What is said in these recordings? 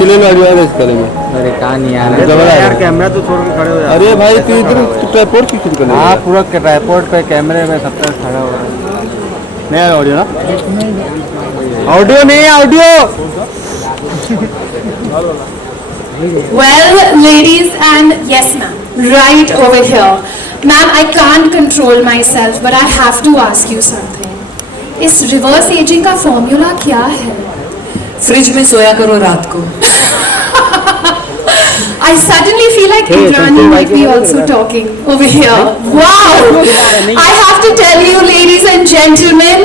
इसलिए मैं अड़िया था इस पहले में। अरे कहाँ नहीं यार कैमरा तो छोड़ के खड़े हो जाओ। अरे भाई तू इधर ट्राइपॉड की खींच कर ले। हाँ पूरा ट्राइपॉड पे कैमरे में सब तरफ खड़ा हुआ है। नहीं आया ऑडियो ना? ऑडियो नहीं है audio. Well, ladies and yes ma'am, right over here. Ma'am, I can't control myself, but I have to ask you something. इस reverse aging का formula क्या है? फ्रिज में सोया करो रात को। I suddenly feel like Indrani might be also talking over here. Wow! I have to tell you, ladies and gentlemen,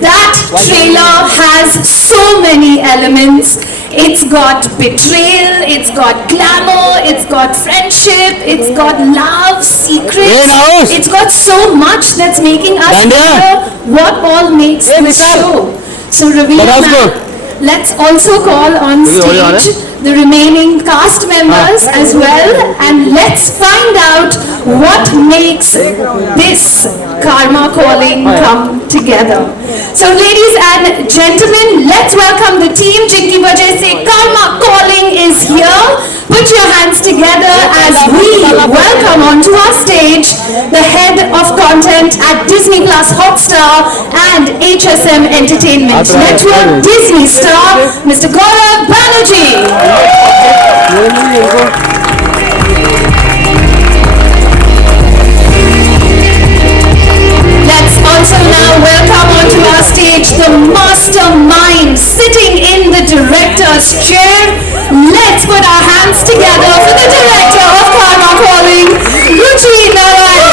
that trailer has so many elements. It's got betrayal, it's got glamour, it's got friendship, it's got love, secrets. It's got so much that's making us wonder what all makes this show. So Ravina ma'am, let's also call on stage the remaining cast members as well, and let's find out what makes this Karma Calling come together. So ladies and gentlemen, let's welcome the team. Jinki wajah se Karma Calling is here. Put your hands together as we welcome onto our stage the head of content at Disney Plus Hotstar and HSM Entertainment Network, Disney star, Mr. Gaurav Banerjee. Let's also now welcome onto our stage the mastermind sitting in the director's chair. Let's put our hands together for the director of Karma Calling, Ruchi Narayan.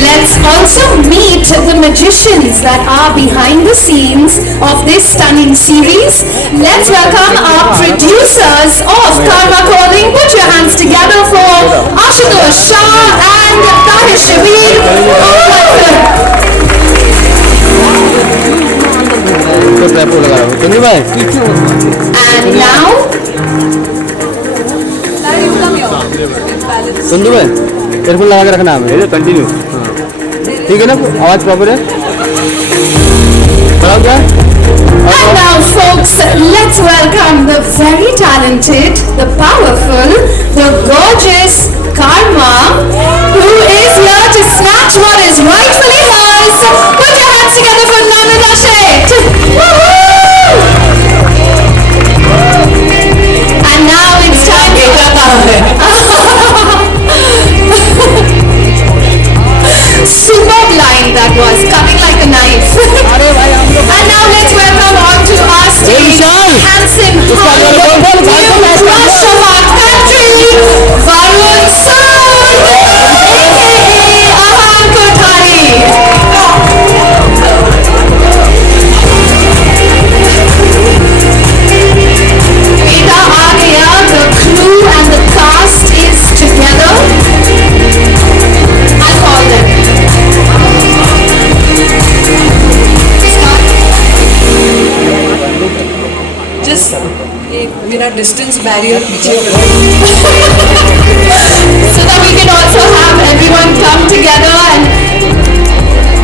Let's also meet the magicians that are behind the scenes of this stunning series. Let's welcome our producers of Karma Calling. Put your hands together for Ashutosh Shah and Tahir Shabir. And now, Sandhu भाई earphone लगा के रखना है continue. ठीक है ना, आवाज proper है। and now folks, let's welcome the very talented, the powerful, the gorgeous Karma, who is here to snatch what is rightfully hers. Put your hands together for Namita Sheth. And now it's time to superb line that was, coming like a knife. And now let's welcome onto our stage handsome, hard-working new crush of our country, Varun Sood, aka Ahan Kothari. Beta aa gaya, the crew and the cast is together. I'll call them. Just एक मेरा distance barrier पीछे So that we can also have everyone come together. And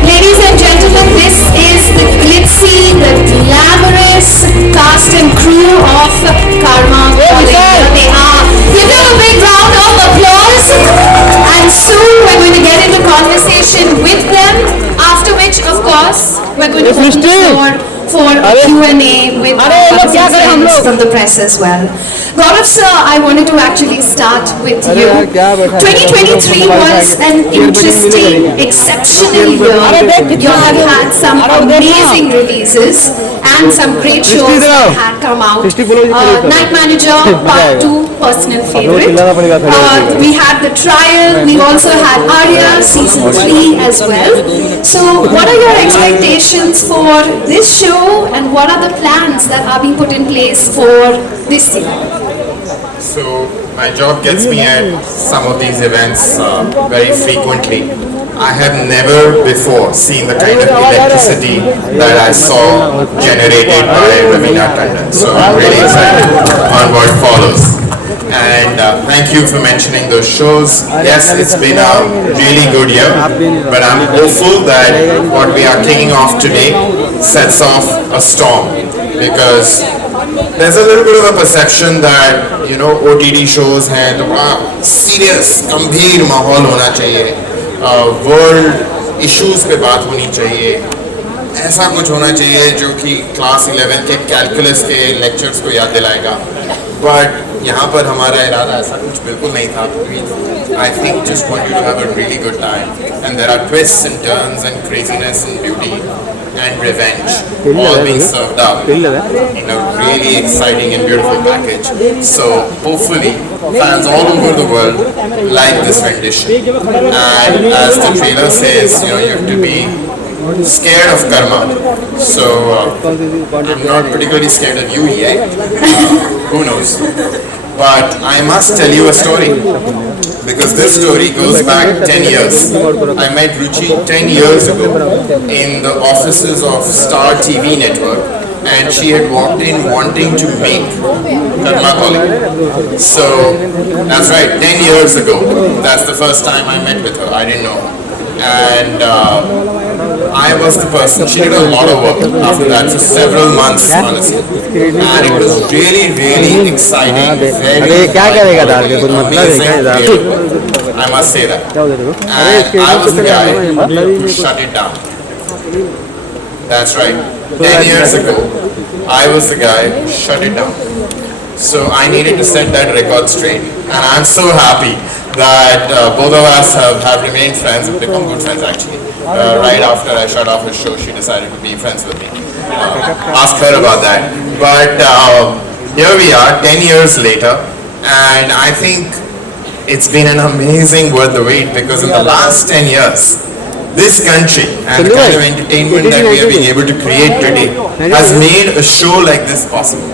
ladies and gentlemen, this is the glitzy, the glamorous cast and crew of Karma Calling. Here they are. Give them a big round of applause. And soon we're going to get into conversation with them, after which of course we're going to open the floor for a Q&A with friends from the press as well. Gaurav sir, I wanted to actually start with you. 2023 was an interesting, exceptional year. You have had some amazing releases and some great shows that had come out. Night Manager, Part 2, personal favorite. We had The Trial, we also had Arya, Season 3 as well. So what are your expectations for this show and what are the plans that are being put in place for this year? So my job gets me at some of these events very frequently. I have never before seen the kind of electricity that I saw generated by Ravina Tandon. So I'm really excited on what follows. And thank you for mentioning those shows. Yes, it's been a really good year, but I'm hopeful that what we are kicking off today sets off a storm, because there's a little bit of a perception that OTT shows हैं तो बड़ा serious गंभीर माहौल होना चाहिए, world issues पे बात होनी चाहिए, ऐसा कुछ होना चाहिए जो कि क्लास 11 के कैलकुलस के लेक्चर्स को याद दिलाएगा. बट यहाँ पर हमारा इरादा ऐसा कुछ बिल्कुल नहीं था. I think just want you to have a really good time, and there are twists and turns and craziness and beauty and revenge all being served up in a really exciting and beautiful package. So hopefully fans all over the world like this rendition, and as the trailer says, you have to be scared of karma. So I'm not particularly scared of you yet. Who knows? But I must tell you a story, because this story goes back 10 years. I met Ruchi 10 years ago in the offices of Star TV network, and she had walked in wanting to make Karma Calling. So that's right, 10 years ago. That's the first time I met with her. I didn't know her. And I was the person. She did a lot of work after that for several months, honestly, and it was really, really exciting. Very amazing. I must say that. And I was the guy who shut it down. That's right. 10 years ago, I was the guy who shut it down. So I needed to set that record straight, and I'm so happy that both of us have remained friends, have become good friends actually. Right after I shut off her show, she decided to be friends with me. Ask her about that. But here we are, 10 years later, and I think it's been an amazing worth the wait, because in the last 10 years, this country and the kind of entertainment that we have been able to create today has made a show like this possible.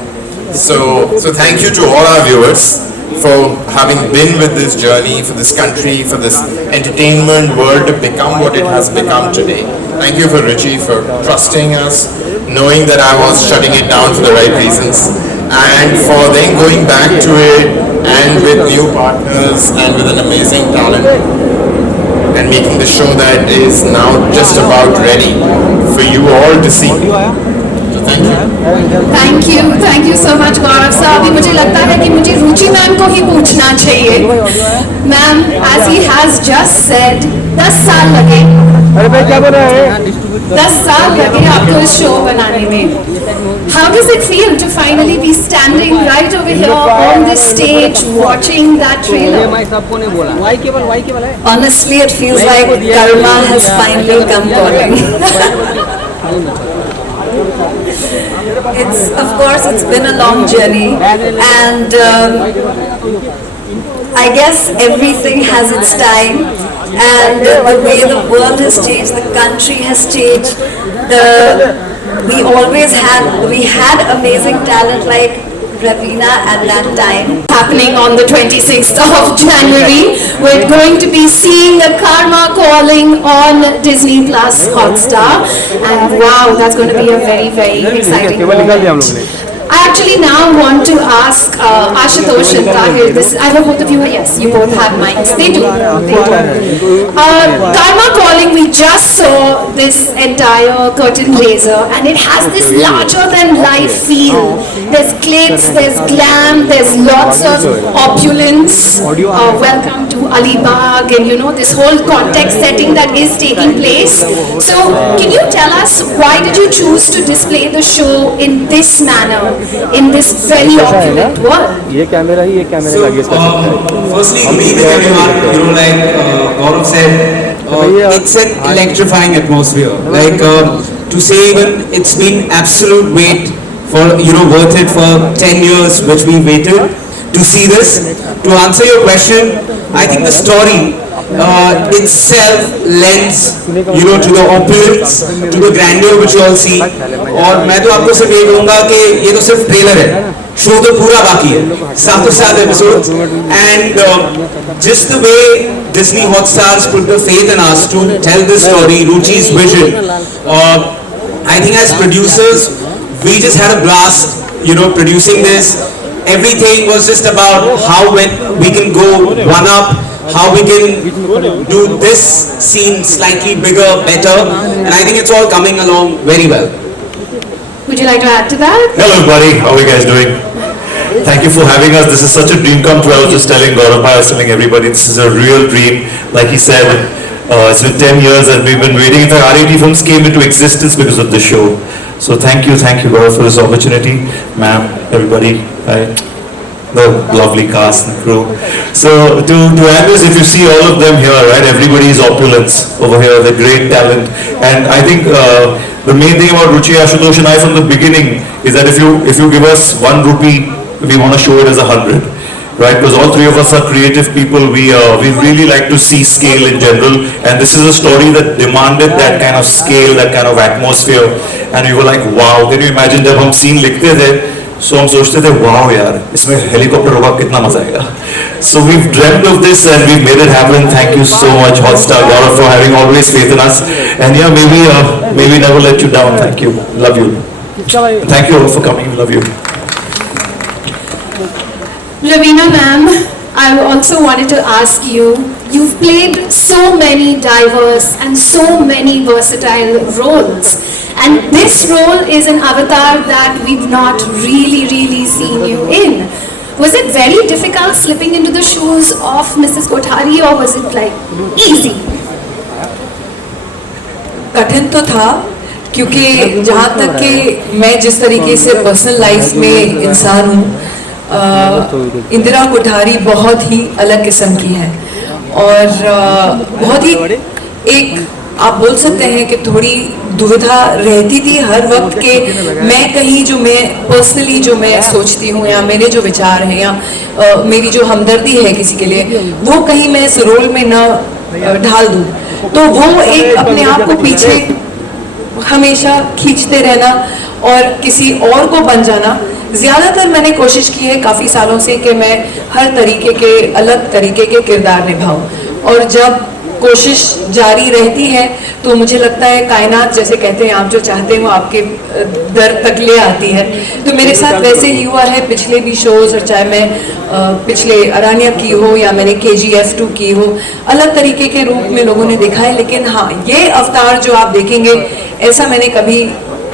So thank you to all our viewers for having been with this journey, for this country, for this entertainment world to become what it has become today. Thank you for Richie for trusting us, knowing that I was shutting it down for the right reasons, and for then going back to it and with new partners and with an amazing talent and making the show that is now just about ready for you all to see. Thank you so much Gaurav साहब. अभी मुझे लगता है कि मुझे रुचि ma'am को ही पूछना चाहिए. Ma'am, as he has just said, 10 साल लगे. अरे भाई क्या बोल रहे हैं? 10 साल लगे आपको इस शो बनाने में. How does it feel to finally be standing right over here on this stage watching that trailer? Honestly, it feels like karma has finally come calling. It's been a long journey, and I guess everything has its time, and the way the world has changed, the country has changed. We had amazing talent like Ravina at that time. Happening on the 26th of January. We're going to be seeing the Karma Calling on Disney Plus Hotstar, and wow, that's going to be a very, very exciting moment. I actually now want to ask Ashutosh and Tahir. I hope both of you are, yes, you both have mics. They do. Karma Calling, we just saw this entire curtain raiser, and it has this larger than life feel. There's glitz, there's glam, there's lots of opulence. Welcome to Alibag, and this whole context setting that is taking place. So can you tell us, why did you choose to display the show in this manner, in this very opulent world? ये camera ही एक कैमरे लगे इसका. Firstly, agree with everyone. Like Gaurav said, it's an electrifying atmosphere. Like to say even it's been absolute wait for worth it for 10 years, which we waited to see this. To answer your question, I think the story itself lends to the opulence, to the grandeur which you all see. और मैं तो आपको सिर्फ ये कहूँगा कि ये तो सिर्फ ट्रेलर है, शो तो पूरा बाकी है, 7 episodes, and just the way Disney Hotstars put the faith in us to tell this story, Ruchi's vision. I think as producers, we just had a blast, producing this. everything was just about how we can go one up, how we can do this scene slightly bigger, better, and I think it's all coming along very well. Would you like to add to that? Hello everybody, how are you guys doing? Thank you for having us. This is such a dream come true. I was just telling Gaurav, I was telling everybody, this is a real dream. Like he said, it's been 10 years that we've been waiting. In fact, RAT Films came into existence because of this show. So thank you Gaurav for this opportunity. Ma'am, everybody, hi. The lovely cast and crew. So to add this, if you see all of them here, right, everybody is opulence over here, the great talent. And I think the main thing about Ruchi, Ashutosh and I from the beginning is that if you give us 1 rupee, we want to show it as 100, right? Because all three of us are creative people. We really like to see scale in general, and this is a story that demanded that kind of scale, that kind of atmosphere, and we were like, wow. Can you imagine जब हम scene लिखते थे, so हम सोचते थे, wow यार, इसमें helicopter होगा कितना मजा आएगा. So we've dreamt of this and we've made it happen. Thank you so much, Hotstar, Gaurav, for having always faith in us, and yeah, maybe never let you down. Thank you, love you. Thank you all for coming. Love you. Ravina ma'am, I also wanted to ask you, you've played so many diverse and so many versatile roles, and this role is an avatar that we've not really seen you in. Was it very difficult slipping into the shoes of Mrs. Kothari, or was it like easy? कठिन तो था, क्योंकि जहाँ तक कि मैं जिस तरीके से पर्सनल लाइफ में इंसान हूँ, इंदिरा कोठारी बहुत ही अलग किस्म की है और बहुत ही एक आप बोल सकते हैं कि थोड़ी दुविधा रहती थी हर वक्त के मैं कहीं जो मैं पर्सनली जो मैं सोचती हूँ या मेरे जो विचार हैं या मेरी जो हमदर्दी है किसी के लिए वो कहीं मैं इस रोल में न ढाल दूँ, तो वो एक अपने आप को पीछे हमेशा खींचते रहना और किसी और को बन जाना। ज़्यादातर मैंने कोशिश की है काफ़ी सालों से कि मैं हर तरीके के अलग तरीके के किरदार निभाऊं, और जब कोशिश जारी रहती है तो मुझे लगता है कायनात जैसे कहते हैं आप जो चाहते हो आपके दर तक ले आती है। तो मेरे साथ वैसे ही हुआ है पिछले भी शोज़, और चाहे मैं पिछले अरानिया की हो या मैंने KGF 2 की हो, अलग तरीके के रूप में लोगों ने देखा है। लेकिन हाँ, ये अवतार जो आप देखेंगे ऐसा मैंने कभी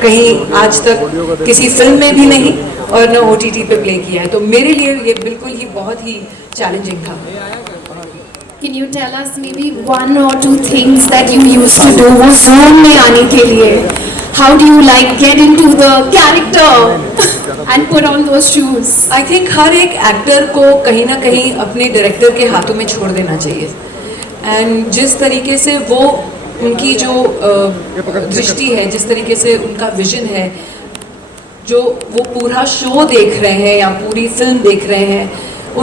कहीं आज तक किसी फिल्म में भी नहीं और न OTT पे प्ले किया है, तो मेरे लिए ये बिल्कुल ही बहुत ही चैलेंजिंग था। Can you tell us maybe 1 or 2 things that you used to do वो zone में आने के लिए? How do you like get into the character and put on those shoes? I think हर एक एक्टर को कहीं ना कहीं अपने डायरेक्टर के हाथों में छोड़ देना चाहिए, एंड जिस तरीके से वो उनकी जो दृष्टि है, जिस तरीके से उनका विजन है, जो वो पूरा शो देख रहे हैं या पूरी फिल्म देख रहे हैं,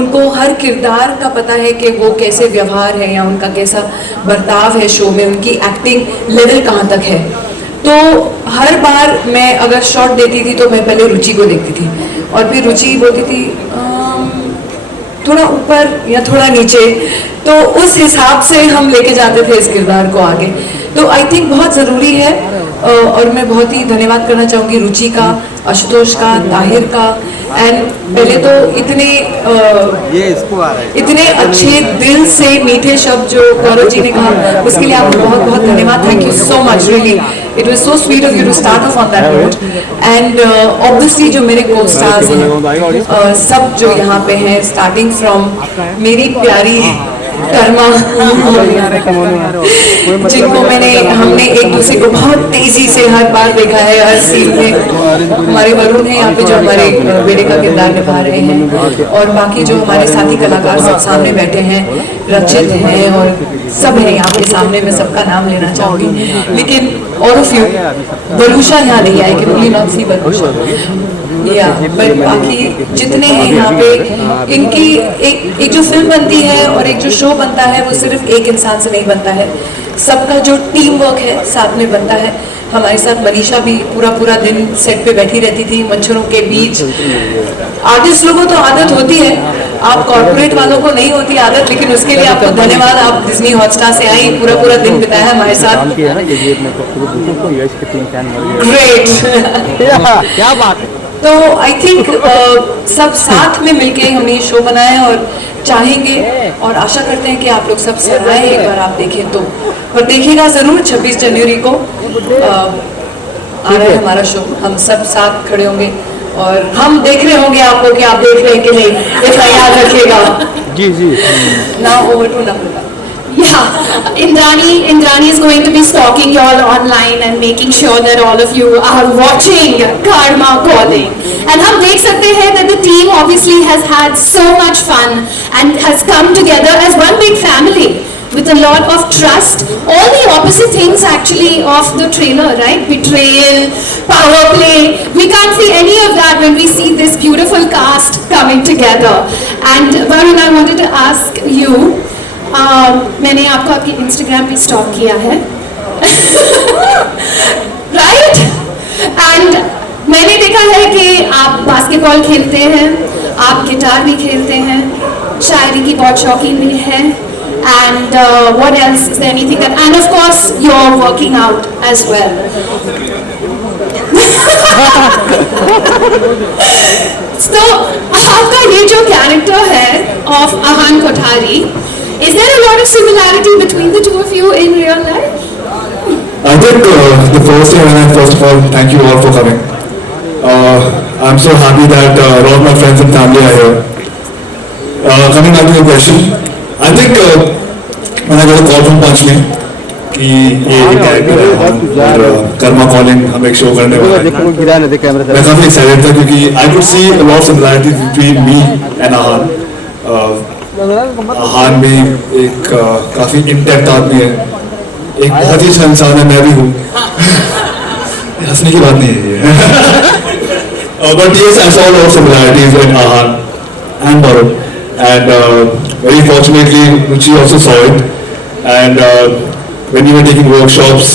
उनको हर किरदार का पता है कि वो कैसे व्यवहार है या उनका कैसा बर्ताव है शो में, उनकी एक्टिंग लेवल कहाँ तक है। तो हर बार मैं अगर शॉट देती थी तो मैं पहले रुचि को देखती थी और फिर रुचि बोलती थी थोड़ा ऊपर या थोड़ा नीचे, तो उस हिसाब से हम लेके जाते थे इस किरदार को आगे। तो आई थिंक बहुत ज़रूरी है, और मैं बहुत ही धन्यवाद करना चाहूँगी रुचि का, आशुतोष का, ताहिर का, एंड पहले तो इतने अच्छे दिल से मीठे शब्द जो गौरव जी ने कहा उसके लिए आपको बहुत बहुत धन्यवाद। Thank you so much, really it was so sweet of you to start off on that note. And obviously जो मेरे को स्टार्स हैं सब जो यहाँ पे हैं, स्टार्टिंग फ्रॉम मेरी प्यारी कर्मा जिनको हमने एक दूसरे को बहुत तेजी से हर बार देखा है हर सीन में। हमारे वरुण हैं यहाँ पे जो हमारे बेटे का किरदार निभा रहे हैं, और बाकी जो हमारे साथी कलाकार सब सामने बैठे हैं, रचित हैं और सब हैं यहाँ पे सामने, मैं सबका नाम लेना चाहूँगी। लेकिन ऑल ऑफ यू, वरुषा यहाँ नहीं आए कि बोली नॉट सी वरुषा या बट बाकी जितने हैं यहाँ पे, इनकी एक जो फिल्म बनती है और एक जो शो बनता है वो सिर्फ एक इंसान से नहीं बनता है, सबका जो टीम वर्क है साथ में बनता है। हमारे साथ मनीषा भी पूरा दिन सेट पे बैठी रहती थी मच्छरों के बीच। आर्टिस्ट लोगों तो आदत होती है, आप कॉर्पोरेट वालों को नहीं होती आदत, लेकिन उसके लिए आपको धन्यवाद, आप डिज्नी हॉटस्टार से आई, पूरा दिन बिताया हमारे साथ। ग्रेट ग्रेट क्या बात है। तो आई थिंक सब साथ में मिलके हमने ये शो बनाया और चाहेंगे और आशा करते हैं कि आप लोग सब सराहें एक बार आप देखें तो, और देखिएगा ज़रूर 26 जनवरी को आ रहा है हमारा शो। हम सब साथ खड़े होंगे और हम देख रहे होंगे आपको कि आप देख रहे हैं कि नहीं, इतना याद रखिएगा। जी जी। Now over to Namrata. Yeah, Indrani is going to be stalking you all online and making sure that all of you are watching Karma Calling. And हम देख सकते हैं that the team obviously has had so much fun and has come together as one big family with a lot of trust. All the opposite things actually of the trailer, right? Betrayal, power play. We can't see any of that when we see this beautiful cast coming together. And Varun, I wanted to ask you. मैंने आपको आपके Instagram पे stock किया है right and मैंने देखा है कि आप बास्केटबॉल खेलते हैं, आप गिटार भी खेलते हैं, शायरी की बहुत शौकीन भी हैं, and what else is there anything that, and of course you are working out as well. तो आपका ये जो कैरेक्टर है of Aahan Kothari, is there a lot of similarity between the two of you in real life? I think the first thing, and first of all, thank you all for coming. I'm so happy that a lot of my friends and family are here. Coming back to your question, I think when I got a call from Panchmi कि ये character है और Karma calling हम एक show करने वाले हैं, मैं काफी एक्साइटेड था क्योंकि I could see a lot of similarities between me and Ahan. आहान भी एक काफी इंटेक्ट आदमी है, एक बहुत ही अच्छा इंसान है, मैं भी हूँ। हंसने की बात नहीं है ये। But yes, I saw a lot of similarities in Ahan and Varun, and very fortunately Ruchi also saw it, and when we were taking workshops,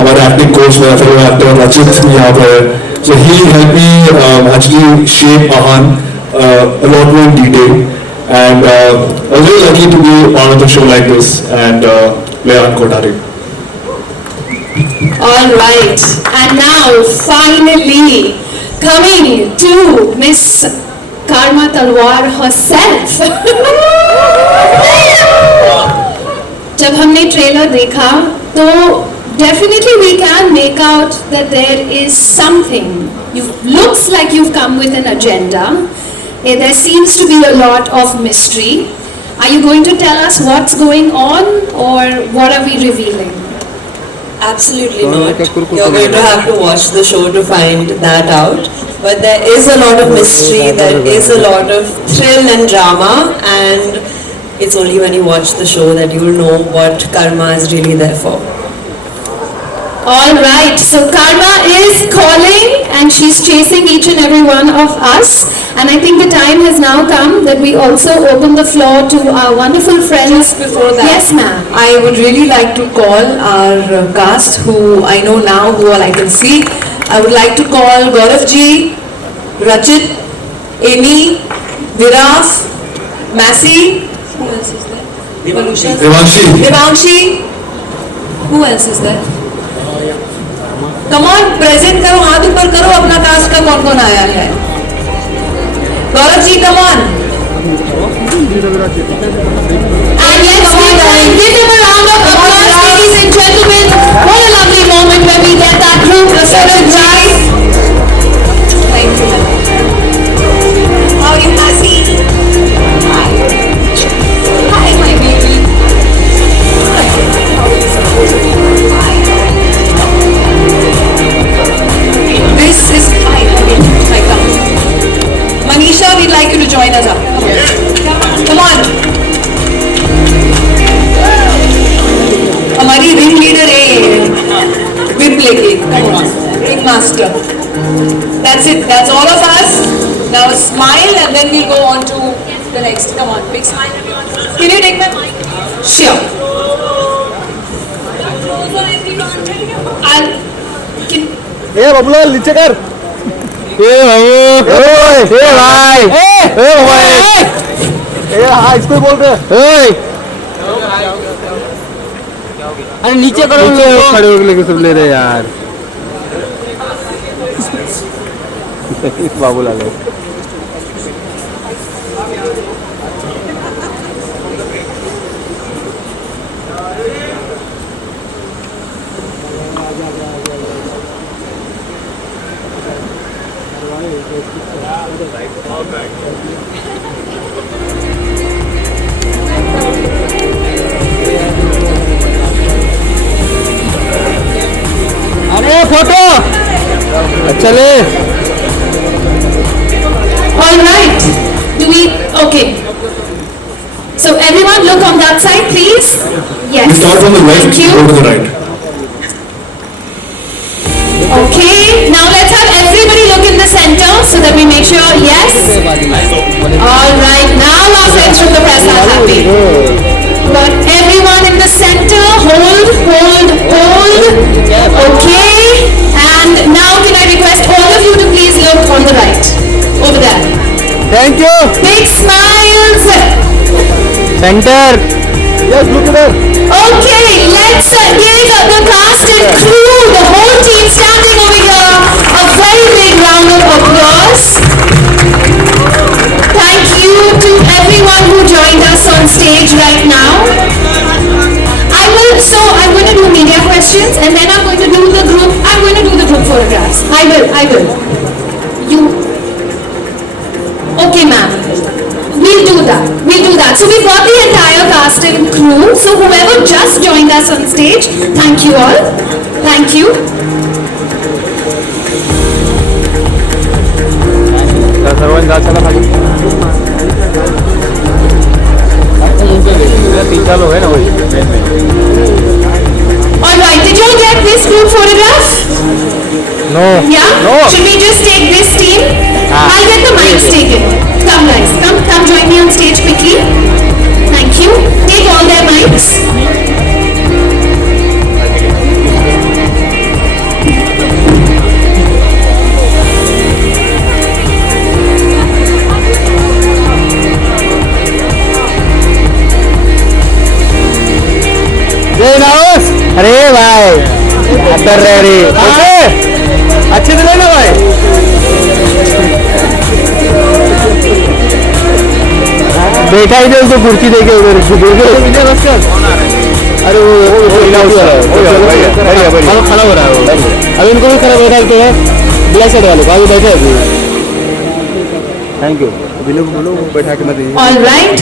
हमारे एक्टिंग कोच मेरा फेवरेट एक्टर रचित भी यहाँ पर है, so he helped me actually shape Ahan a lot more in detail. And I was very lucky to be part of a show like this and play Ahan Kothari. All right, and now finally coming to Miss Karma Talwar herself. जब हमने trailer देखा तो definitely we can make out that there is something. Looks like you've come with an agenda. There seems to be a lot of mystery. Are you going to tell us what's going on, or what are we revealing? Absolutely not. You're going to have to watch the show to find that out. But there is a lot of mystery, there is a lot of thrill and drama, and it's only when you watch the show that you'll know what Karma is really there for. All right, so Karma is calling and she's chasing each and every one of us, and I think the time has now come that we also open the floor to our wonderful friends. Just before that, yes ma'am, I would really like to call our cast who I know now, who all I can see. I would like to call Gaurav ji, Rachit, Amy, Viraf, Massey, who else is there? Devanshi. Who else is there? Come on, present करो, हाथ ऊपर करो, अपना cast का कौन कौन आया है? Gaurav ji, come on. and let's give them a round of applause, ladies and gentlemen. What a lovely moment when we get that group represented by. Thank you. How are you, Massey? Hi, my baby. This is my count. Manisha, we'd like you to join us up. Come on. हमारी ring leader है, whip लेके. Come on. Ring master. That's it. That's all of us. Now smile and then we'll go on to the next. Come on, big smile everyone. Can you take my mic? Sure. And can ए बबलू नीचे कर। ए भाई ए हाँ इसको बोल रहे। अरे नीचे करो, खड़े होकर लेके सब ले रहे यार। बाबूलाल है। अरे फोटो चले। All right. Do we? Okay. So everyone look on that side, please. We Yes. start from the left, Thank you. go to the right. Okay. Now let's have everybody look in the center so that we make sure. Yes. All right. Now our friends from the press are happy. Got everyone in the center. Hold, hold, hold. Okay. And now can I request all of you to please look on the right. Over there. Thank you. Big smiles. Centre. Yes look इधर। Okay, let's give the cast and crew, the whole team standing over here, a very big round of applause. Thank you to everyone who joined us on stage right now. I'm going to do media questions and then I'm going to do the group photographs. I will. You, okay ma'am. We'll do that. So we've got the entire cast and crew. So whoever just joined us on stage, thank you all. Thank you. सर्वांनी चला खाली। तीन चार लोग है ना वही। All right. Did you all get this group photograph? No. Yeah? No. Should we just take this team? I'll get the mics taken. Come guys, come join me on stage quickly. Thank you. Take all their mics. अरे भाई कर रहे okay अच्छे से लेना भाई। बैठा ही नहीं उसको कुर्सी देके उधर बस कर। अरे वो खड़ा हो रहा है अभी इनको भी खड़ा बैठा के है ब्लैक शर्ट वाले को अभी बैठे अभी। Thank you. बोलो बैठा के मत। All right.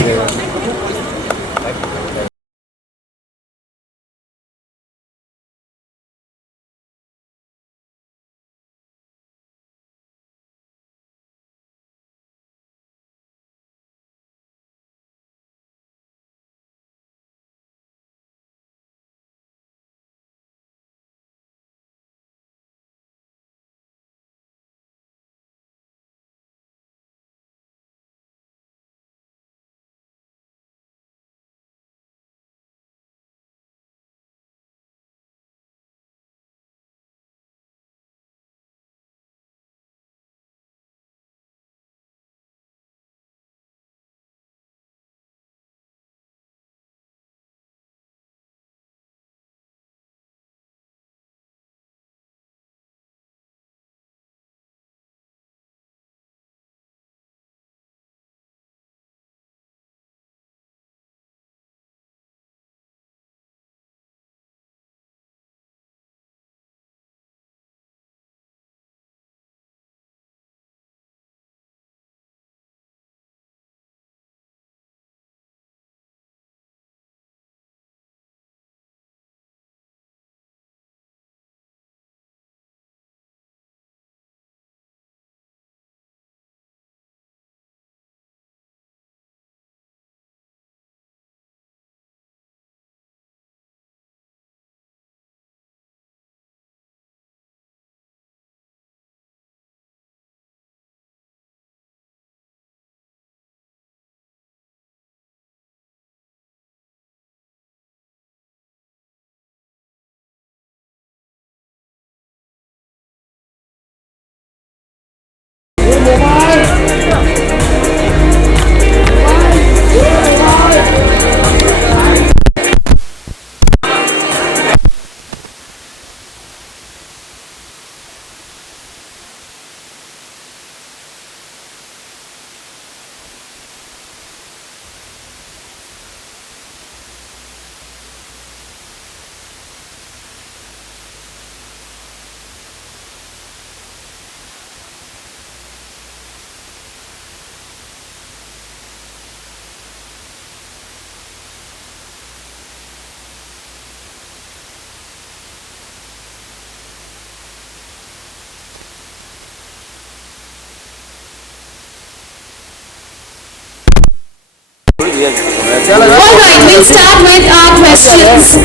Alright, we'll start with our questions.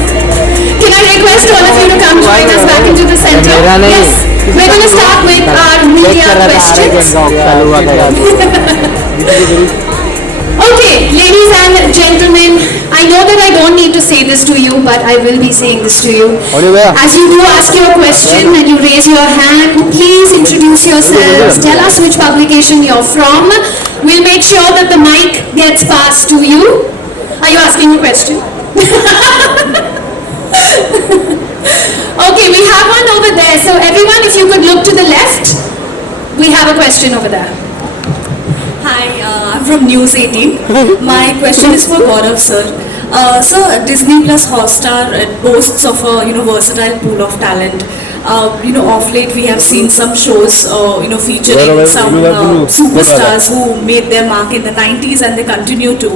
Can I request all of you to come join us back into the center? Yes. We're going to start with our media questions. Okay, ladies and gentlemen, I know that I don't need to say this to you, but I will be saying this to you. As you do ask your question and you raise your hand, please introduce yourselves, tell us which publication you're from. We'll make sure that the mic gets passed to you. Are you asking a question? Okay, we have one over there. So everyone, if you could look to the left, we have a question over there. Hi, I'm from News 18. My question is for Gaurav sir. Sir, Disney plus Hotstar boasts of a versatile pool of talent. Of late we have seen some shows featuring some superstars who made their mark in the 90s and they continue to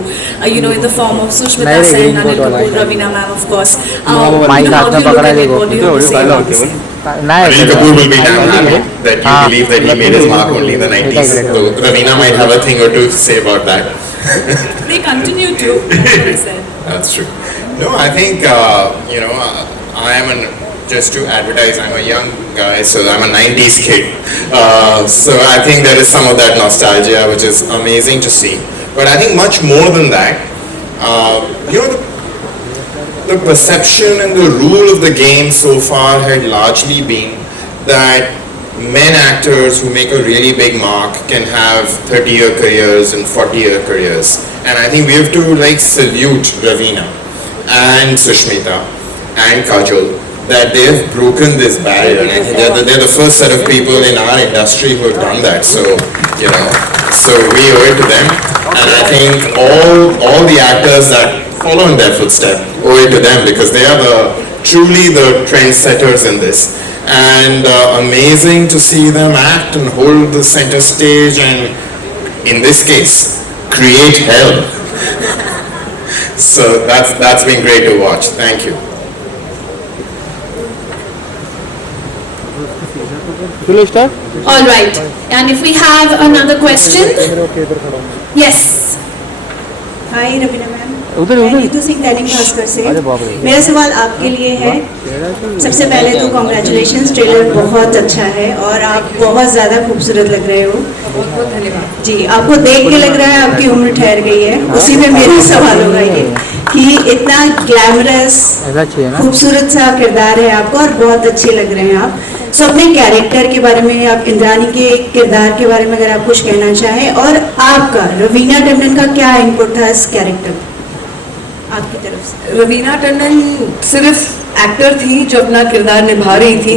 in the form of Sushmita Sen, Anil Kapoor, Ravina ma'am, of course. How do you look at it? What do you have to say about this? Anil Kapoor will be damn happy that you believe that he made his mark only in the 90s. So Ravina might have a thing or two to say about that. They continue to, that's what I said. That's true. No, I think, I am just to advertise, I'm a young guy, so I'm a 90s kid. So I think there is some of that nostalgia, which is amazing to see. But I think much more than that, the perception and the rule of the game so far had largely been that men actors who make a really big mark can have 30-year careers and 40-year careers. And I think we have to salute Ravina and Sushmita and Kajol that they've broken this barrier. And I think they're the first set of people in our industry who have done that. So, so we owe it to them. And I think all the actors that follow in their footsteps owe it to them because they are truly the trendsetters in this. And amazing to see them act and hold the center stage and, in this case, create hell. So that's been great to watch. Thank you. All right. And if we have another question. Yes. Hi Raveena ma'am, मैं नीतू सिंह दैनिक भास्कर से। मेरा सवाल आपके लिए है। सबसे पहले तो कॉन्ग्रेचुलेशंस, ट्रेलर बहुत अच्छा है और आप बहुत ज़्यादा खूबसूरत लग रहे हो। बहुत धन्यवाद जी। आपको देख के लग रहा है आपकी उम्र ठहर गई है। उसी में मेरा सवाल होगा ये कि इतना ग्लैमरस खूबसूरत सा किरदार है आपका और बहुत अच्छे लग रहे हैं आप। सो अपने कैरेक्टर के बारे में, आप इंद्रानी के किरदार के बारे में अगर आप कुछ कहना चाहें, और आपका रवीना टंडन का क्या इनपुट था इस कैरेक्टर आपकी तरफ से? रवीना टंडन सिर्फ एक्टर थी जो अपना किरदार निभा रही थी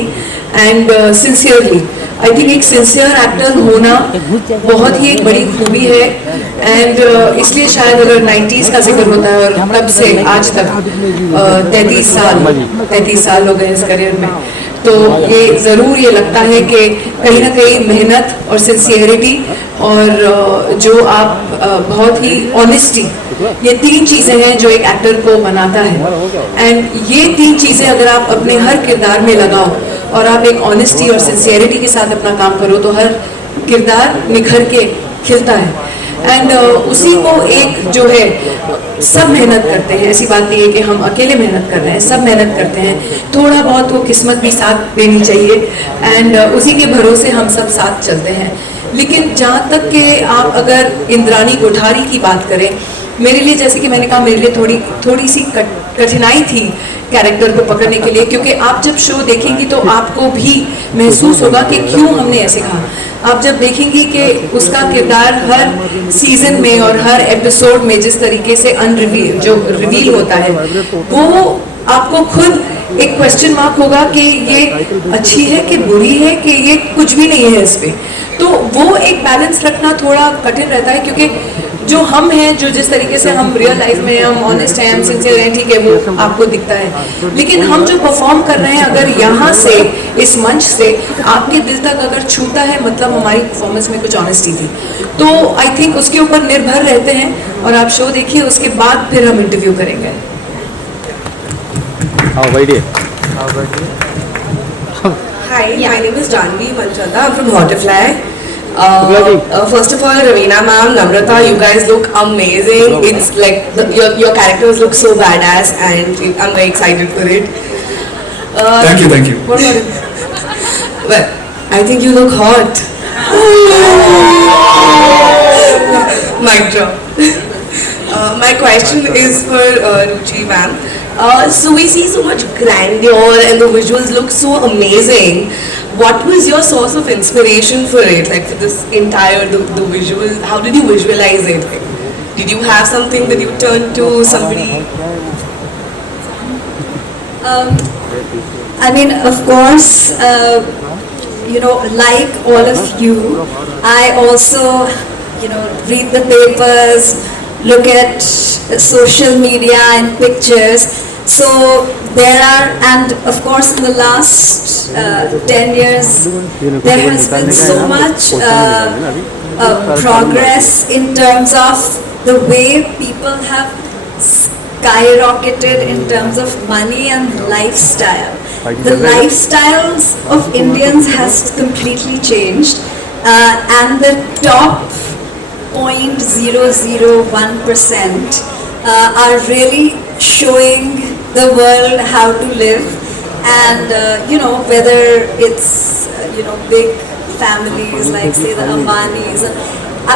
एंड सिंसियरली। आई थिंक एक सिंसियर एक्टर होना बहुत ही एक बड़ी खूबी है एंड इसलिए शायद अगर 90s का जिक्र होता है और तब से आज तक 33 साल हो गए इस करियर में, तो ये ज़रूर ये लगता है कि कहीं ना कहीं मेहनत और सिंसियरिटी और जो आप बहुत ही ऑनेस्टी, ये तीन चीज़ें हैं जो एक एक्टर को बनाता है। एंड ये तीन चीज़ें अगर आप अपने हर किरदार में लगाओ और आप एक ऑनेस्टी और सिंसियरिटी के साथ अपना काम करो तो हर किरदार निखर के खिलता है। एंड उसी को एक जो है सब मेहनत करते हैं, ऐसी बात नहीं है कि हम अकेले मेहनत कर रहे हैं, सब मेहनत करते हैं। थोड़ा बहुत वो किस्मत भी साथ देनी चाहिए एंड उसी के भरोसे हम सब साथ चलते हैं। लेकिन जहाँ तक कि आप अगर इंद्रानी कोठारी की बात करें, मेरे लिए जैसे कि मैंने कहा, मेरे लिए थोड़ी सी कठिनाई थी कैरेक्टर को पकड़ने के लिए, क्योंकि आप जब शो देखेंगी तो आपको भी महसूस होगा कि क्यों हमने ऐसे कहा। आप जब देखेंगी कि उसका किरदार हर सीजन में और हर एपिसोड में जिस तरीके से रिवील होता है, वो आपको खुद एक क्वेश्चन मार्क होगा कि ये अच्छी है कि बुरी है कि ये कुछ भी नहीं है इसमें। तो वो एक बैलेंस रखना थोड़ा कठिन रहता है, क्योंकि जो हम हैं, जो जिस तरीके से हम रियल लाइफ में हम ऑनेस्ट हैं, हम सिंसियर हैं, ठीक है, वो आपको दिखता है। लेकिन हम जो परफॉर्म कर रहे हैं, अगर यहाँ से इस मंच से आपके दिल तक अगर छूता है, मतलब हमारी परफॉर्मेंस में कुछ ऑनेस्टी थी। तो आई थिंक उसके ऊपर निर्भर रहते हैं और आप शो देखिए, उसके बाद फिर हम इंटरव्यू करेंगे। Hi, my name is Janvi Manchanda. I'm from Hotifly. First of all, Ravina ma'am, Namrata, you guys look amazing. It's like your characters look so badass, and I'm very excited for it. Thank you, thank you. What about it? Well, I think you look hot. Mic drop. My question is for Ruchi ma'am. So we see so much grandeur and the visuals look so amazing. What was your source of inspiration for it? Like for this entire, the visual, how did you visualize it? Like, did you have something that you turned to, somebody? I mean, of course, like all of you, I also, read the papers, look at social media and pictures. So there are, and of course in the last 10 years, there has been so much progress in terms of the way people have skyrocketed in terms of money and lifestyle. The lifestyles of Indians has completely changed, and the top 0.001% are really showing the world how to live, and whether it's big families like say the Ambanis.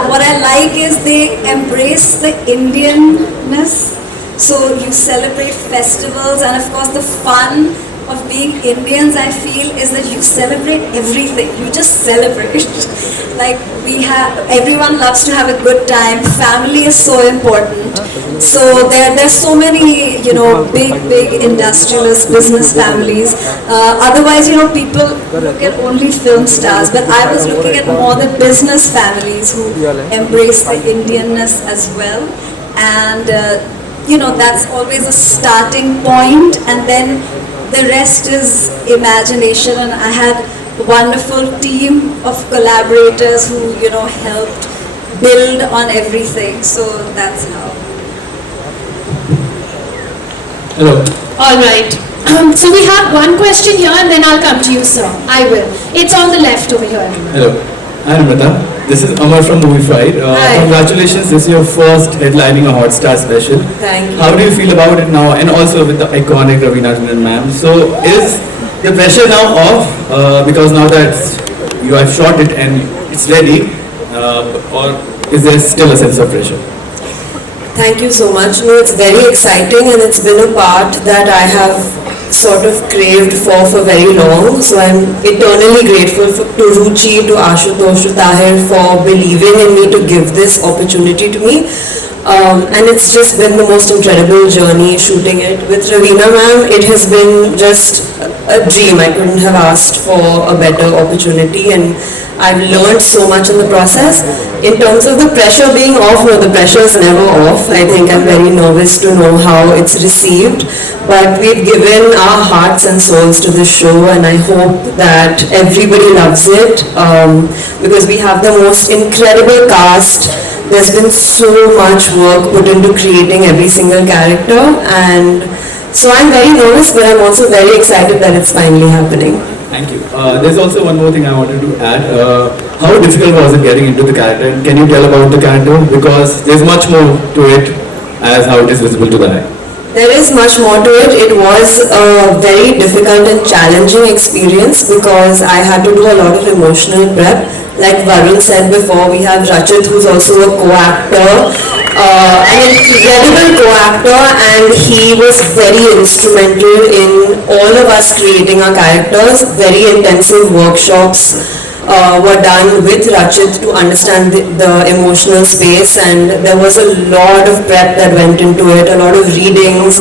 What I like is they embrace the Indianness. So you celebrate festivals, and of course the fun of being Indians, I feel, is that you celebrate everything. You just celebrate. Like everyone loves to have a good time. Family is so important. So there's so many, big industrialist business families. Otherwise, people look at only film stars. But I was looking at more the business families who embrace the Indianness as well. And that's always a starting point, and then the rest is imagination. And I had a wonderful team of collaborators who helped build on everything. So that's how. Hello. All right. So we have one question here, and then I'll come to you, sir. I will. It's on the left over here. Hello. Hi, Namrata. This is Amar from Movie Fright. Congratulations, this is your first headlining a Hotstar special. Thank you. How do you feel about it now, and also with the iconic Ravina ma'am? So is the pressure now off because now that you have shot it and it's ready, or is there still a sense of pressure? Thank you so much. No, it's very exciting, and it's been a part that I have sort of craved for very long. So I'm eternally grateful to Ruchi, to Ashutosh, to Tahir for believing in me to give this opportunity to me. And it's just been the most incredible journey shooting it. With Ravina ma'am, it has been just a dream. I couldn't have asked for a better opportunity, and I've learned so much in the process. In terms of the pressure being off, no, the pressure is never off. I think I'm very nervous to know how it's received, but we've given our hearts and souls to this show, and I hope that everybody loves it, because we have the most incredible cast. There's been so much work put into creating every single character, and so I'm very nervous, but I'm also very excited that it's finally happening. Thank you. There's also one more thing I wanted to add. How difficult was it getting into the character? And can you tell about the character? Because there's much more to it as how it is visible to the eye. There is much more to it. It was a very difficult and challenging experience because I had to do a lot of emotional prep. Like Varun said before, we have Rachit, who's also a co-actor, an incredible co-actor, and he was very instrumental in all of us creating our characters. Very intensive workshops were done with Rachit to understand the emotional space, and there was a lot of prep that went into it, a lot of readings.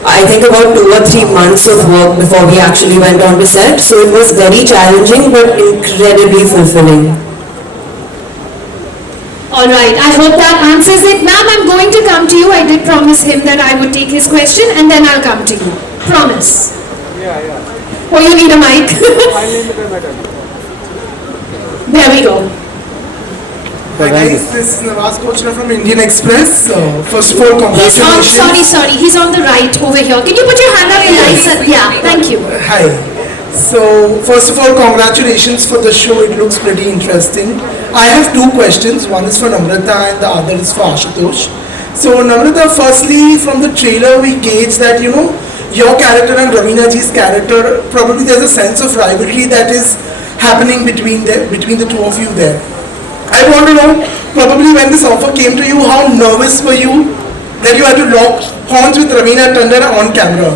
I think about 2 or 3 months of work before we actually went on to set. So it was very challenging but incredibly fulfilling. Alright, I hope that answers it. Ma'am, I'm going to come to you. I did promise him that I would take his question and then I'll come to you. Promise. Oh, you need a mic? There we go. Hi guys, this is Nawaz Kochra from Indian Express. First of all, congratulations. Sorry, he's on the right over here. Can you put your hand up in nice? Yeah, thank you. Hi. So, first of all, congratulations for the show. It looks pretty interesting. I have two questions. One is for Namrata and the other is for Ashutosh. So Namrata, firstly, from the trailer we gauge that, you know, your character and Ravina ji's character, probably there's a sense of rivalry that is happening between the two of you there. I want to know, probably when this offer came to you, how nervous were you that you had to lock horns with Ravina Tandon on camera?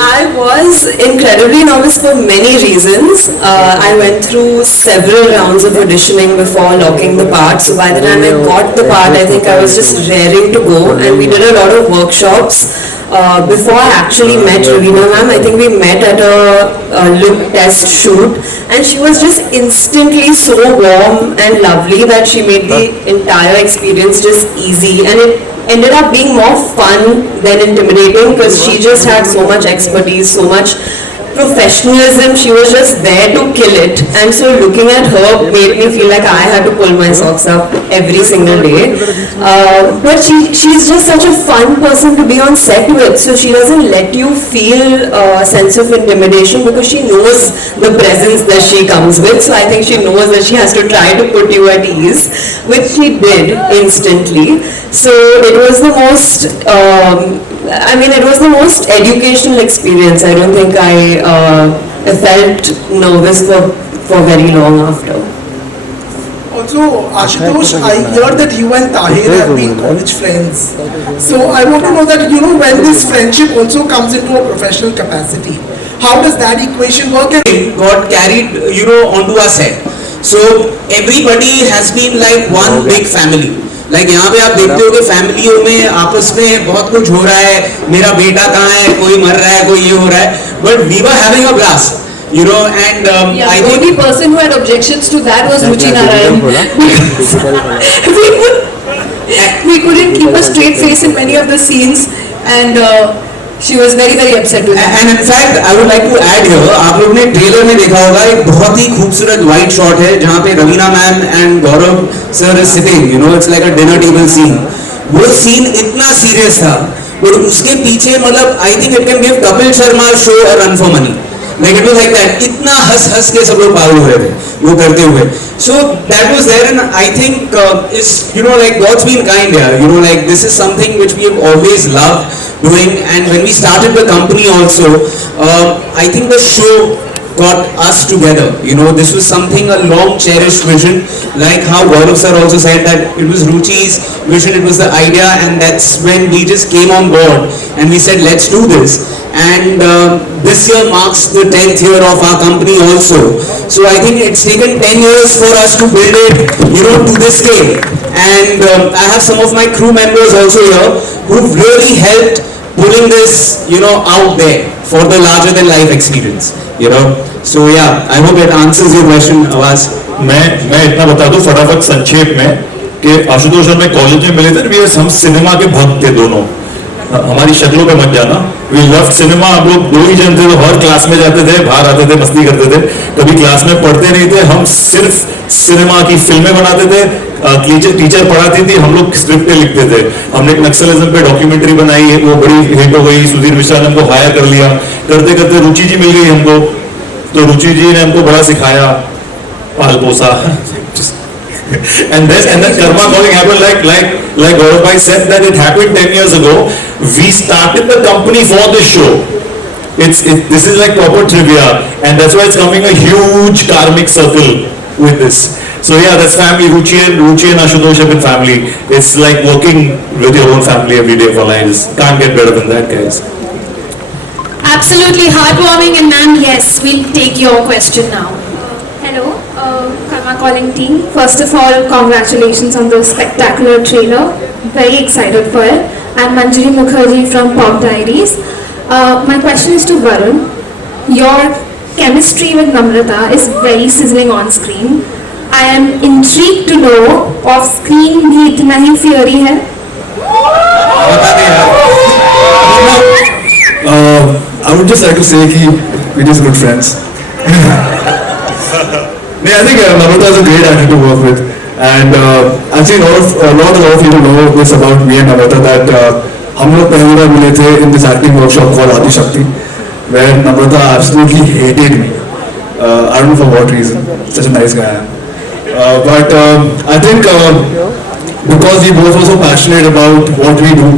I was incredibly nervous for many reasons. I went through several rounds of auditioning before locking the part. So by the time I got the part, I think I was just raring to go. And we did a lot of workshops before I actually met Ravina ma'am. I think we met at a look test shoot. And she was just instantly so warm and lovely that she made the entire experience just easy. And it ended up being more fun than intimidating because she just had so much expertise, so much professionalism. She was just there to kill it, and so looking at her made me feel like I had to pull my socks up every single day. But she's just such a fun person to be on set with, so she doesn't let you feel a sense of intimidation because she knows the presence that she comes with. So I think she knows that she has to try to put you at ease, which she did instantly. So it was the most it was the most educational experience. I don't think I felt nervous for very long after. Also, Ashutosh, I hear that you and Tahir have been college friends. So I want to know that, you know, when this friendship also comes into a professional capacity, how does that equation work? And got carried, you know, onto our set. So everybody has been like one big family. Like यहाँ पे आप देखते हो कि फैमिलियों में आपस में बहुत कुछ हो रहा है, मेरा बेटा कहाँ है, कोई मर रहा है, कोई ये हो रहा है, but we were having a blast, you know, and I the only person who had objections to that was Ruchi Narayan. We couldn't keep a straight face in many of the scenes, and she was very upset with that. And in fact, I would like to add here, आप लोग ने trailer में देखा होगा एक बहुत ही खूबसूरत white shot है जहाँ पे Raveena ma'am and Gaurav sir is sitting, you know, it's like a dinner table scene. वो सीन इतना सीरियस था और उसके पीछे मतलब I think it can give Kapil Sharma show और run for money. Like it was like that. इतना हंस के सब लोग पागल हो रहे थे वो करते हुए. So that was there, and I think is, you know, like God's been kind here. You know, like this is something which we have always loved doing, and when we started the company also, I think the show got us together. You know, this was something, a long cherished vision, like how Gaurav sir also said that it was Ruchi's vision, it was the idea, and that's when we just came on board and we said let's do this. And this year marks the 10th year of our company also. So I think it's taken 10 years for us to build it, you know, to this day. And I have some of my crew members also here who've really helped pulling this, you know, out there for the larger than life experience, you know. So yeah, I hope it answers your question, Awaz. मैं इतना बता दूं फटाफट संक्षेप में कि आशुतोष और मैं कॉलेज में मिले थे. हम सिनेमा के भक्त थे दोनों. हमारी शक्लों पे मत जाना. We love cinema. हम लोग दो ही जन थे तो हर क्लास में जाते थे, बाहर आते थे, मस्ती करते थे, कभी क्लास में पढ़ते नहीं थे. हम सिर्फ सिनेमा की फिल्में बनाते थे. टीचर पढ़ाती थी, हम लोग स्क्रिप्टें लिखते थे. हमने एक नक्सलिज्म पे डॉक्यूमेंट्री बनाई, वो बड़ी हिट हो गई. सुधीर मिश्रा ने हमको हायर कर लिया. करते करते रुचि जी मिल गई हमको, तो रुचि जी ने हमको बड़ा सिखाया, पाल पोसा. And then karma calling happened like Gaurav bhai said that it happened 10 years ago. We started the company for this show. This is like proper trivia, and that's why it's coming a huge karmic circle with this. So yeah, that's family. Ruchi and Ashutosh have been family. It's like working with your own family every day for life. Can't get better than that, guys. Absolutely heartwarming, and ma'am, yes, we'll take your question now. Hello, Karma Calling team. First of all, congratulations on the spectacular trailer. Very excited for it. I'm Manjari Mukherjee from Pop Diaries. My question is to Varun. Your chemistry with Namrata is very sizzling on screen. I am intrigued to know off screen भी इतना ही fiery है? I would just like to say कि we're just good friends. I think Namrata is a great actor to work with, and actually a lot of people know this about me and Namrata that हम लोग पहली बार मिले थे in this acting workshop called Adi Shakti, where Namrata absolutely hated me. I don't know for what reason. Such a nice guy I am. But I think because we both were so passionate about what we do,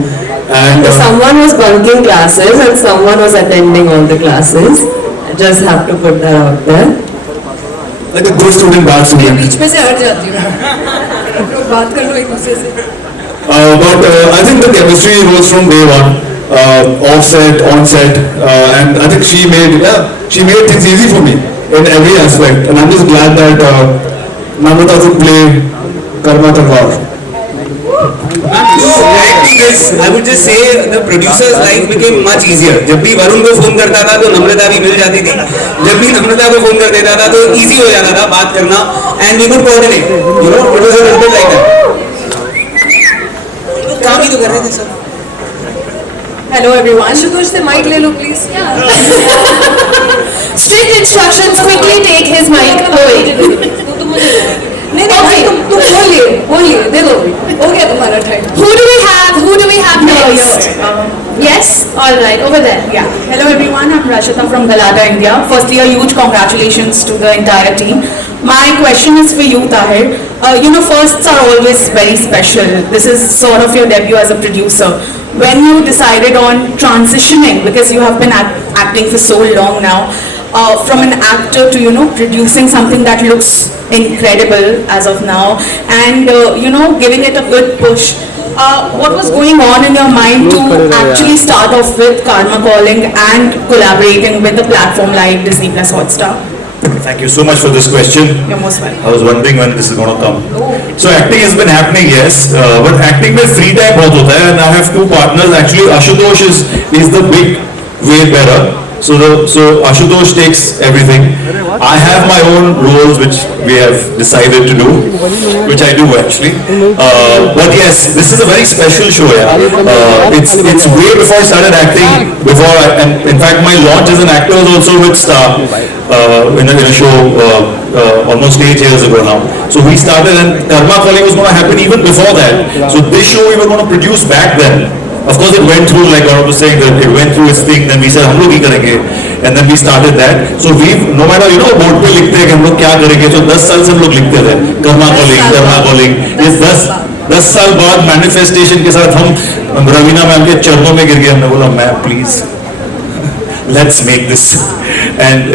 and Someone was bunking classes and someone was attending all the classes. I just have to put that out there. like a good student, bad student. बीच में से हट जाती हूँ लोग बात कर लो एक दूसरे से But I think the chemistry was from day one, off set, on set, and I think she made things easy for me in every aspect, and I'm just glad that Namrata could play Karma Talwar. Acting is, I would just say, the producer's life became much easier. जब भी वरुण को phone करता था तो नम्रता भी मिल जाती थी. जब भी नम्रता को फोन कर देता था तो easy हो जाता था बात करना, and we could coordinate. You know, it was a little bit like that. काम ही तो कर रहे थे सर. हेलो एवरीवन शुक्र से माइक ले लो please Strict instructions, quickly take his mic away. नहीं नहीं तुम बोलिए दे दो हो गया तुम्हारा time Who do we have next? Yes, all right, over there. Yeah. Hello everyone, I'm Rashita from Galata, India. Firstly, a huge congratulations to the entire team. My question is for you, Tahir. Firsts are always very special. This is sort of your debut as a producer. When you decided on transitioning, because you have been acting for so long now, from an actor to producing something that looks incredible as of now, and giving it a good push. What was going on in your mind to actually start off with Karma Calling and collaborating with a platform like Disney Plus Hotstar? Thank you so much for this question. You're most welcome. I was wondering when this is going to come. So acting has been happening, yes, but acting में free time बहुत होता है, and I have two partners. Actually, Ashutosh is the big weight bearer. So Ashutosh takes everything. I have my own roles which we have decided to do, which I do actually. But yes, this is a very special show. Yeah, it's way before I started acting. And in fact, my launch as an actor was also with Star in a show almost 8 years ago now. So we started, and Karma Calling was going to happen even before that. So this show we were going to produce back then. Of course, it went through, like Gaurav was saying, that it went through its thing. Then we said, हम लोग ही करेंगे, and then we started that. So we, no matter board पे लिखते हैं कि हम लोग क्या करेंगे, so 10 साल से हम लोग लिखते थे, Karma Calling. ये 10 साल बाद मैनिफेस्टेशन के साथ हम रवीना मैम के चरणों में गिर गए. हमने बोला, ma'am please, let's make this. And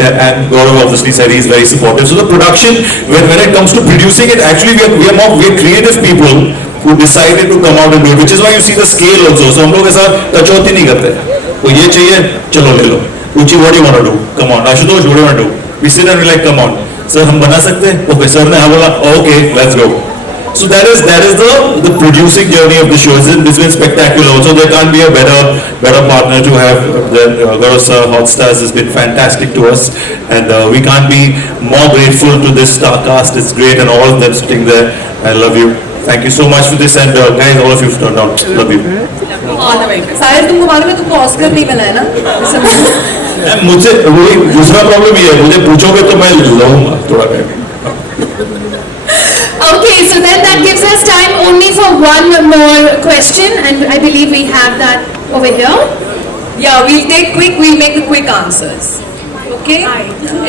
Gaurav obviously said he's very supportive. So the production, when it comes to producing it, actually we're creative people who decided to come out and do it, which is why you see the scale also. So हम लोग ऐसा कचौती नहीं करते. वो ये चाहिए, चलो ले लो. Uchi, what do you want to do? Come on. Ashutosh, what do you want to do? We sit and we're like, come on. Sir, हम बना सकते हैं? Okay, sir ने हाँ बोला, okay, let's go. So that is the producing journey of the show. It's been spectacular. Also, there can't be a better partner to have than Gaurav sir. Hotstar has been fantastic to us, and we can't be more grateful to this star cast. It's great, and all of them sitting there. I love you. Thank you so much for this, and guys, all of you turned out. Love you. शायद तुमको मालूम है तुमको Oscar नहीं मिला है ना मुझे वही दूसरा प्रॉब्लम ये है, मुझे पूछोगे तो मैं लूंगा थोड़ा time. Okay, so then that gives us time only for one more question, and I believe we have that over here. Yeah, we'll make the quick answers. Okay?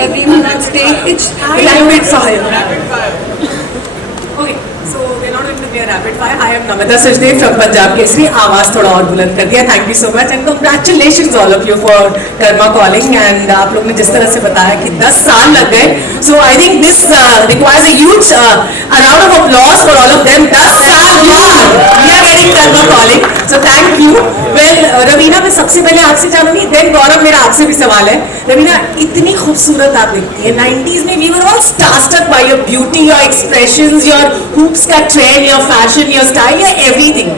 Everyone on stage, rapid fire. Okay, so we're not going to be a rapid fire. I am Namita Sachdev from Punjab Kesari. आवाज थोड़ा और बुलंद कर दिया. Thank you so much and congratulations all of you for Karma Calling. And आप लोग ने जिस तरह से बताया कि 10 साल लग गए. So I think this requires a huge a round of applause for all of them. 10 साल बाद we are getting Karma Calling. So thank you. Well, Raveena मैं सबसे पहले आपसे जानूंगी. Then गौरव मेरा आपसे भी सवाल है. रवीना इतनी खूबसूरत आप दिखती है. 90s में we were all starstruck by your beauty, your expressions, your hoops का trend, your fashion, your style, your everything.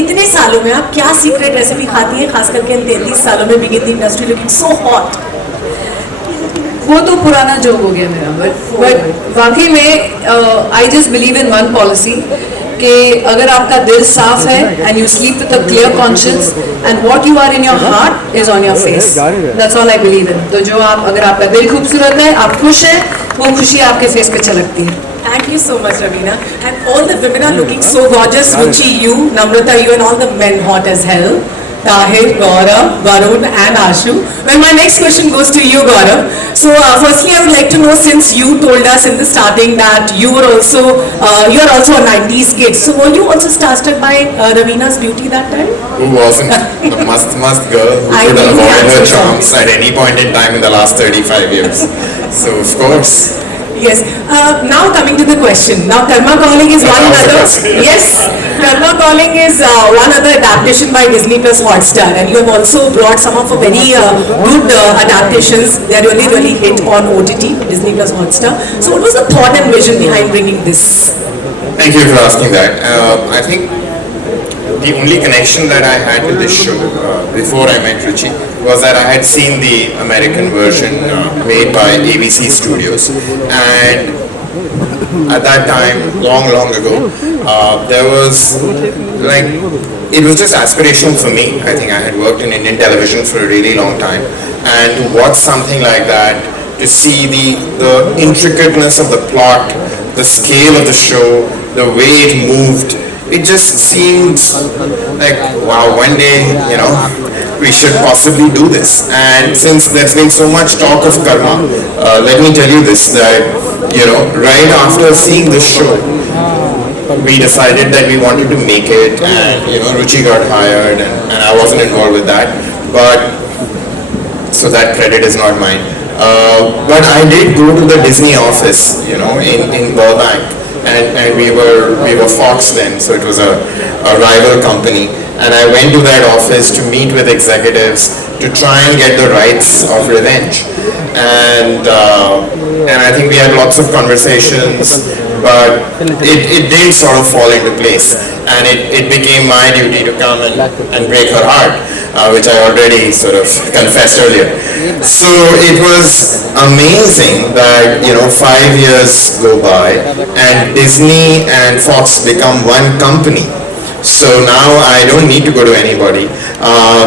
इतने सालों में आप क्या सीक्रेट रेसिपी खाती हैं, खास करके इन 33 सालों में begin the industry looking so hot? वो तो पुराना जोक हो गया मेरा, बट वाकई में I just believe in one policy कि अगर आपका दिल साफ है and you sleep with a clear conscience and what you are in your heart is on your face, that's all I believe in. तो जो आप, अगर आपका दिल खूबसूरत है, आप खुश हैं, वो खुशी आपके फेस पे झलकती है. Thank you so much, Ravina. And all the women are looking so gorgeous. Ruchi, you, Namrata, you, and all the men hot as hell. Tahir, Gaurav, Varun and Ashu. Well, my next question goes to you, Gaurav. So firstly, I would like to know, since you told us in the starting that you are also a 90s kid, so were you also starstruck by Raveena's beauty that time? Who wasn't? The must girl who could avoid her charms at any point in time in the last 35 years. So of course. Yes. Now coming to the question. Now Karma Calling is one other. Yes. Karma Calling is one other adaptation by Disney Plus Hotstar, and you have also brought some of a very good adaptations. They really hit on OTT, Disney Plus Hotstar. So what was the thought and vision behind bringing this? Thank you for asking that. I think the only connection that I had with this show before I met Ruchi was that I had seen the American version made by ABC Studios, and at that time, long ago, there was like, it was just aspirational for me. I think I had worked in Indian television for a really long time, and to watch something like that, to see the intricateness of the plot, the scale of the show, the way it moved, it just seemed like, wow, one day, we should possibly do this. And since there's been so much talk of Karma, let me tell you this, that, right after seeing this show, we decided that we wanted to make it, and, Ruchi got hired, and I wasn't involved with that, but, so that credit is not mine. But I did go to the Disney office, in Burbank. And we were Fox then, so it was a rival company. And I went to that office to meet with executives to try and get the rights of Revenge. And I think we had lots of conversations, but it didn't sort of fall into place. And it became my duty to come and break her heart, which I already sort of confessed earlier. So it was amazing that, 5 years go by and Disney and Fox become one company. So now I don't need to go to anybody.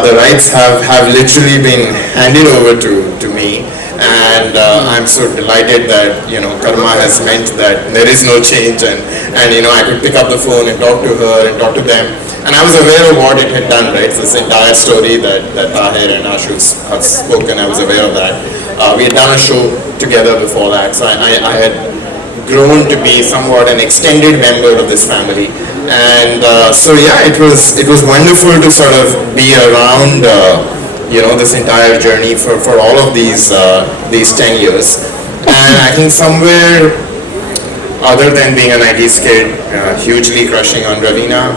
The rights have literally been handed over to me. And I'm so delighted that, Karma has meant that there is no change, and I could pick up the phone and talk to her and talk to them. And I was aware of what it had done, right? This entire story that Tahir and Ashu had spoken, I was aware of that. We had done a show together before that, so I had grown to be somewhat an extended member of this family. And so yeah, it was wonderful to sort of be around this entire journey for all of these 10 years. And I think somewhere, other than being a 90s kid, hugely crushing on Raveena,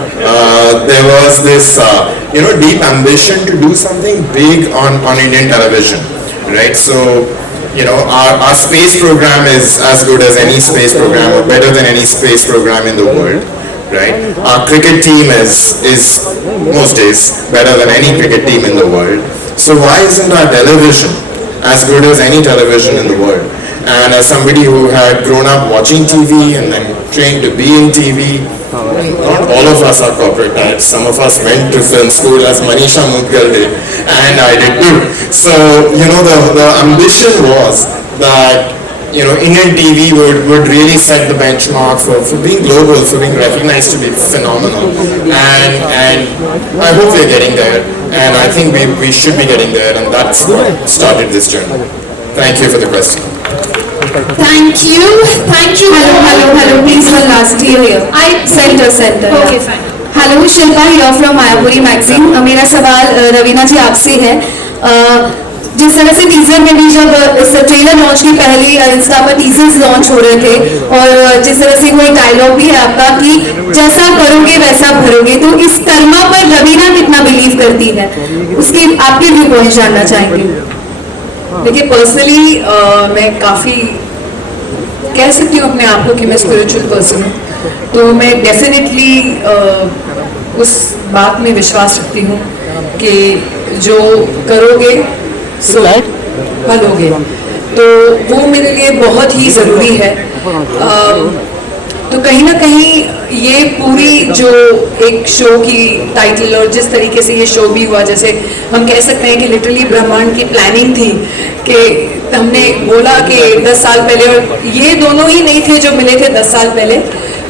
there was this deep ambition to do something big on Indian television, right? So our space program is as good as any space program, or better than any space program in the world. Right? Our cricket team is most days better than any cricket team in the world. So why isn't our television as good as any television in the world? And as somebody who had grown up watching TV and then trained to be in TV, not all of us are corporate types. Some of us went to film school, as Manisha Mudgal did, and I did too. So the ambition was that Indian TV would really set the benchmark for being global, for being recognized to be phenomenal. And I hope we're getting there. And I think we should be getting there. And that's what started this journey. Thank you for the question. Thank you. Hello. Please, one last here. Center. Okay, fine. Hello, Shilpa here from Mayapuri magazine. मेरा सवाल रवीना जी आपसे है. जिस तरह से teaser में भी जब इस ट्रेलर लॉन्च की पहले इंस्टा पर टीजर्स लॉन्च हो रहे थे, और जिस तरह से कोई डायलॉग भी है आपका कि जैसा करोगे वैसा भरोगे, तो इस कर्मा पर रवीना कितना बिलीव करती है, उसकी आपके व्यू पॉइंट जानना चाहेंगे. देखिए, पर्सनली मैं काफ़ी कह सकती हूँ अपने आप को कि मैं स्पिरिचुअल पर्सन हूँ, तो मैं डेफिनेटली उस बात में विश्वास रखती हूँ कि जो करोगे सो भलोगे, तो वो मेरे लिए बहुत ही ज़रूरी है. तो कहीं ना कहीं ये पूरी जो एक शो की टाइटल और जिस तरीके से ये शो भी हुआ, जैसे हम कह सकते हैं कि लिटरली ब्रह्मांड की प्लानिंग थी कि हमने बोला कि 10 साल पहले, और ये दोनों ही नहीं थे जो मिले थे 10 साल पहले.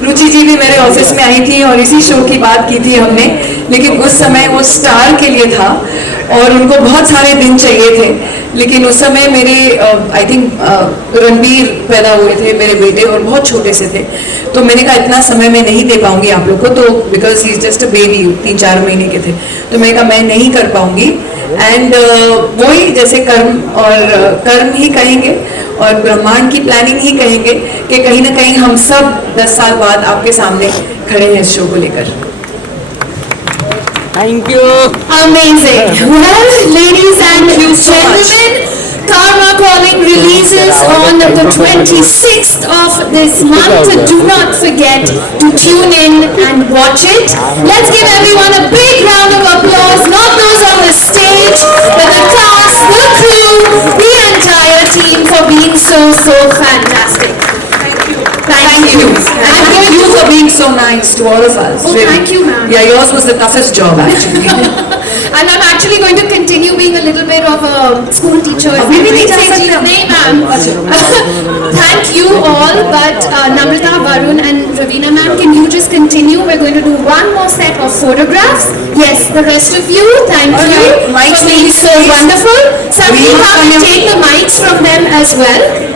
रुचि जी भी मेरे ऑफिस में आई थी और इसी शो की बात की थी हमने लेकिन उस समय वो स्टार के लिए था और उनको बहुत सारे दिन चाहिए थे, लेकिन उस समय मेरे आई थिंक रणबीर पैदा हुए थे मेरे बेटे और बहुत छोटे से थे, तो मैंने कहा इतना समय मैं नहीं दे पाऊंगी आप लोग को, तो because he is just a baby, 3-4 महीने के थे, तो मैंने कहा मैं नहीं कर पाऊंगी। एंड वही जैसे कर्म ही कहेंगे और ब्रह्मांड की प्लानिंग ही कहेंगे कि कहीं ना कहीं हम सब 10 साल बाद आपके सामने खड़े हैं इस शो को लेकर। Thank you. Amazing. Well, ladies and gentlemen, Karma Calling releases on the 26th of this month. Do not forget to tune in and watch it. Let's give everyone a big round of applause. Not those on the stage, but the cast, the crew, the entire team for being so fantastic. Thank you. And you for being so nice to all of us. Oh, really. thank you, ma'am. Yeah, yours was the toughest job actually. And I'm actually going to continue being a little bit of a school teacher. Maybe नहीं, ma'am. Thank you all, but Namrata, Varun and Ravina ma'am, can you just continue? We're going to do one more set of photographs. Yes, the rest of you, thank you for being so wonderful. Somebody come and take the mics from them as well.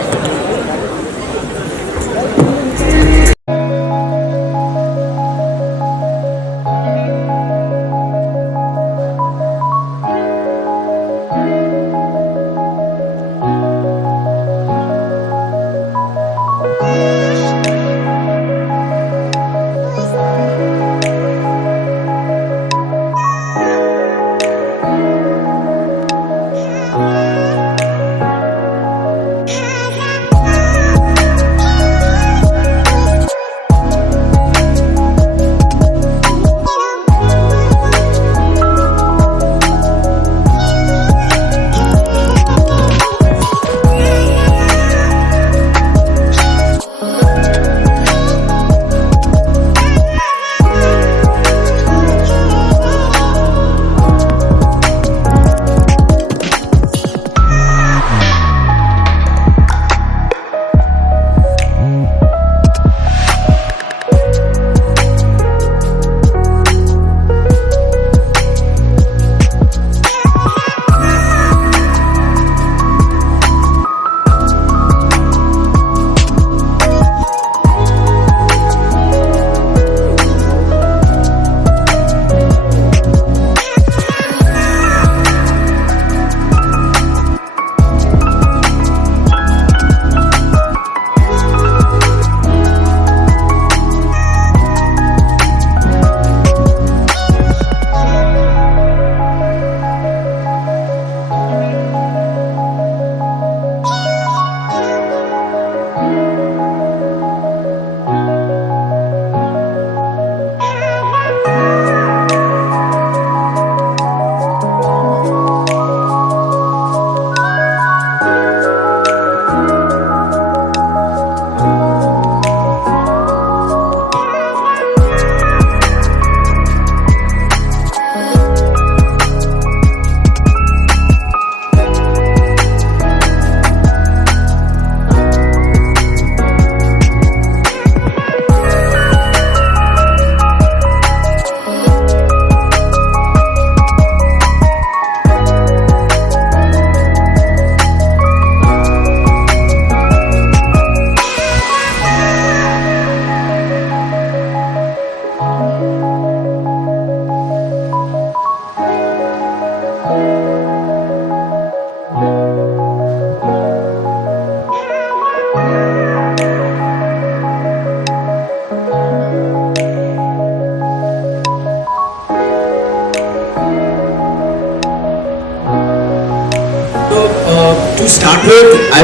To start with, I